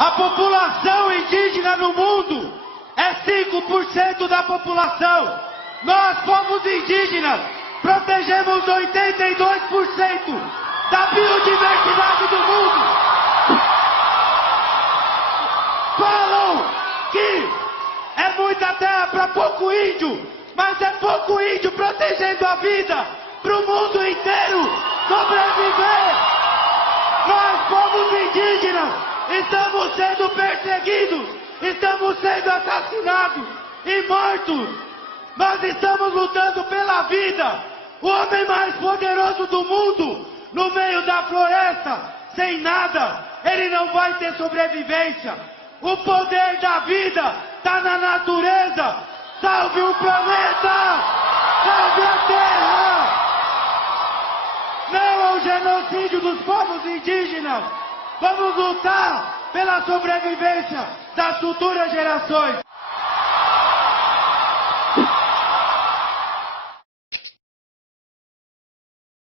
A população indígena no mundo é 5% da população. Nós, povos indígenas, protegemos 82% da biodiversidade do mundo. Falam que é muita terra para pouco índio, mas é pouco índio protegendo a vida para o mundo inteiro sobreviver. Nós, povos indígenas, estamos sendo perseguidos, estamos sendo assassinados e mortos. Nós estamos lutando pela vida. O homem mais poderoso do mundo, no meio da floresta, sem nada, ele não vai ter sobrevivência. O poder da vida está na natureza. Salve o planeta! Salve a terra! Não ao genocídio dos povos indígenas! Vamos lutar pela sobrevivência das futuras gerações!